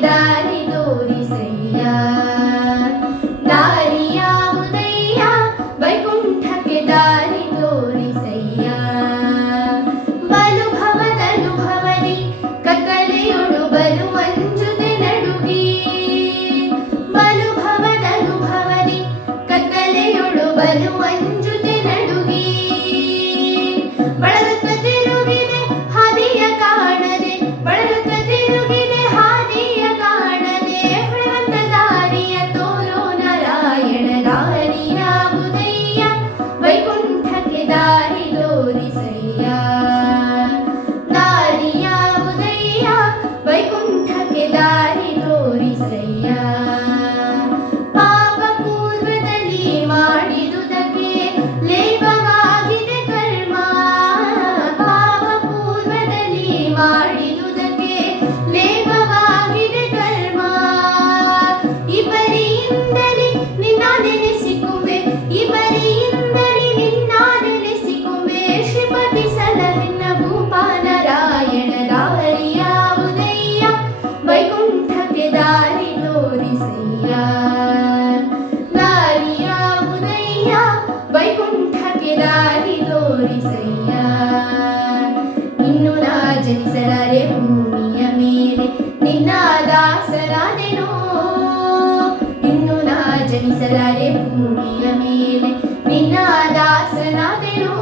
ದಾರಿ ತೋರಿಸಯ್ಯ. ದಾರಿ ಯಾವುದಯ್ಯ ವೈಕುಂಠಕ್ಕೆ ದಾರಿ ತೋರಿಸಯ್ಯ. ಬಲು ಭವದಲು ಭವದಿ ಕತ್ತಲೆಯೊಳು ಬಲು ಅಂಜುತೆ ನಡುಗಿ. ಬಲು ಭವದಲು ಭವದಿ ಕತ್ತಲೆಯೊಳು ಬಲು ಅಂಜುತೆ ನಡುಗಿ. ಬಳಲುತ್ತ ತಿರುಗಿದೆ ಹಾದಿಯ ಕಾಣದೆ, ಬಳಲುತ್ತ ತಿರುಗಿದೆ ಹಾದಿಯ ಕಾಣದೆ, ಹೊಳೆವಂತ ದಾರಿಯ ತೋರೋ ನಾರಾಯಣ. ದಾರಿ ಯಾವುದಯ್ಯ ವೈಕುಂಠಕ್ಕೆ ದಾರಿ ತೋರಿಸಯ್ಯ. ದಾರಿ ಯಾವುದಯ್ಯ ವೈಕುಂಠಕ್ಕೆ ದಾರಿ ತೋರಿಸಯ್ಯ. ಪಾಪ ಪೂರ್ವದಲ್ಲಿ ಮಾಡಿದುದಕ್ಕೆ ಲೇಪವಾಗಿದೆ ಕರ್ಮ. ಪಾಪ ಪೂರ್ವದಲ್ಲಿ ಮಾಡಿದುದಕ್ಕೆ ಲೇಪವಾಗಿದೆ ಕರ್ಮ. ಈ ಪರಿಯಿಂದಲೇ ನಿನ್ನ ನೆನೆಸಿಕೊಂಬೆ, ಈ ಪರಿಯಿಂದಲೇ ನಿನ್ನ ನೆನೆಸಿಕೊಂಬೆ. ಶ್ರೀಪತಿ ಸಲಹಿನ ಭೂಪ ನಾರಾಯಣ. ದಾರಿ ಯಾವುದಯ್ಯ ವೈಕುಂಠಕ್ಕೆ ದಾರಿ ತೋರಿಸಯ್ಯ. ದಾರಿ ಯಾವುದಯ್ಯ ವೈಕುಂಠಕ್ಕೆ ದಾರಿ ತೋರಿಸಯ್ಯ. ಇನ್ನು ನಾ ಜನಿಸಲಾರೆ ಭೂಮಿಯ ಮೇಲೆ ನಿನ್ನ ದಾಸರಾದೆನೋ. ಇನ್ನು ನಾ ಜನಿಸಲಾರೆ ಭೂಮಿಯ ಮೇಲೆ ನಿನ್ನ ದಾಸನಾದೆನೋ.